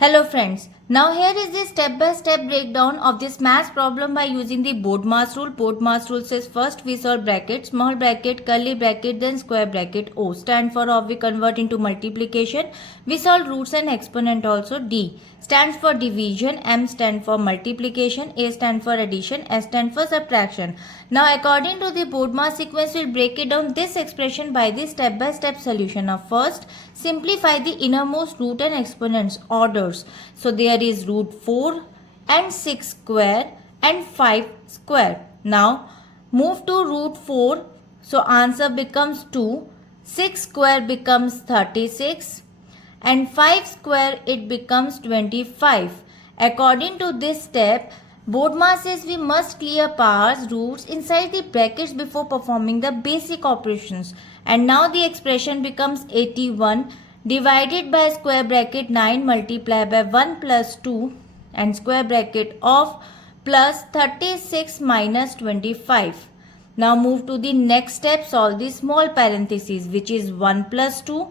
Hello friends, now here is the step-by-step breakdown of this math problem by using the BODMAS rule. BODMAS rule says first we solve bracket, small bracket, curly bracket, then square bracket. O stand for of we convert into multiplication. We solve roots and exponent also. D stands for division, M stand for multiplication, A stand for addition, S stand for subtraction. Now according to the BODMAS sequence, we'll break it down this expression by the step-by-step solution. Now first, simplify the innermost root and exponents orders. So there is root 4 and 6 square and 5 square. Now move to root 4. So answer becomes 2. 6 square becomes 36 and 5 square it becomes 25. According to this step, BODMAS says we must clear powers roots inside the brackets before performing the basic operations. And now the expression becomes 81 divided by square bracket 9 multiplied by 1 plus 2 and square bracket of plus 36 minus 25. Now move to the next step, solve the small parentheses which is 1 plus 2.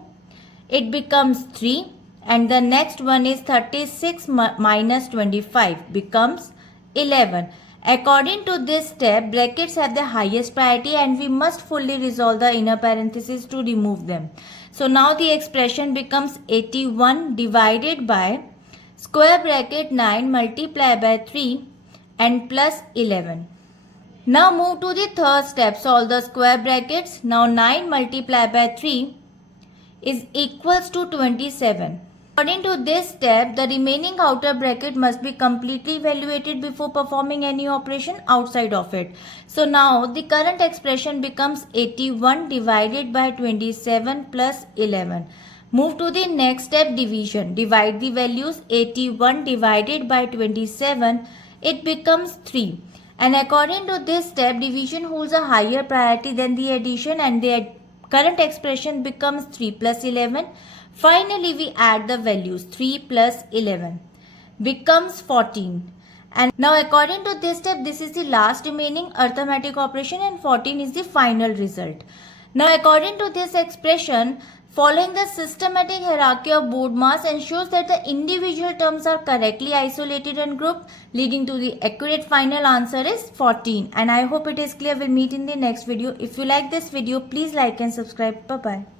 It becomes 3 and the next one is 36 minus 25 becomes 11. According to this step, brackets have the highest priority and we must fully resolve the inner parentheses to remove them. So now the expression becomes 81 divided by square bracket 9 multiplied by 3 and plus 11. Now move to the third step, solve the square brackets. Now 9 multiplied by 3 is equals to 27. According to this step, the remaining outer bracket must be completely evaluated before performing any operation outside of it. So now the current expression becomes 81 divided by 27 plus 11. Move to the next step, division. Divide the values. 81 divided by 27, it becomes 3. And according to this step, division holds a higher priority than the addition and the current expression becomes 3 plus 11. Finally, we add the values. 3 plus 11 becomes 14. And now according to this step, this is the last remaining arithmetic operation and 14 is the final result. Now according to this expression, following the systematic hierarchy of BODMAS ensures that the individual terms are correctly isolated and grouped, leading to the accurate final answer is 14. And I hope it is clear. We'll meet in the next video. If you like this video, please like and subscribe. Bye-bye.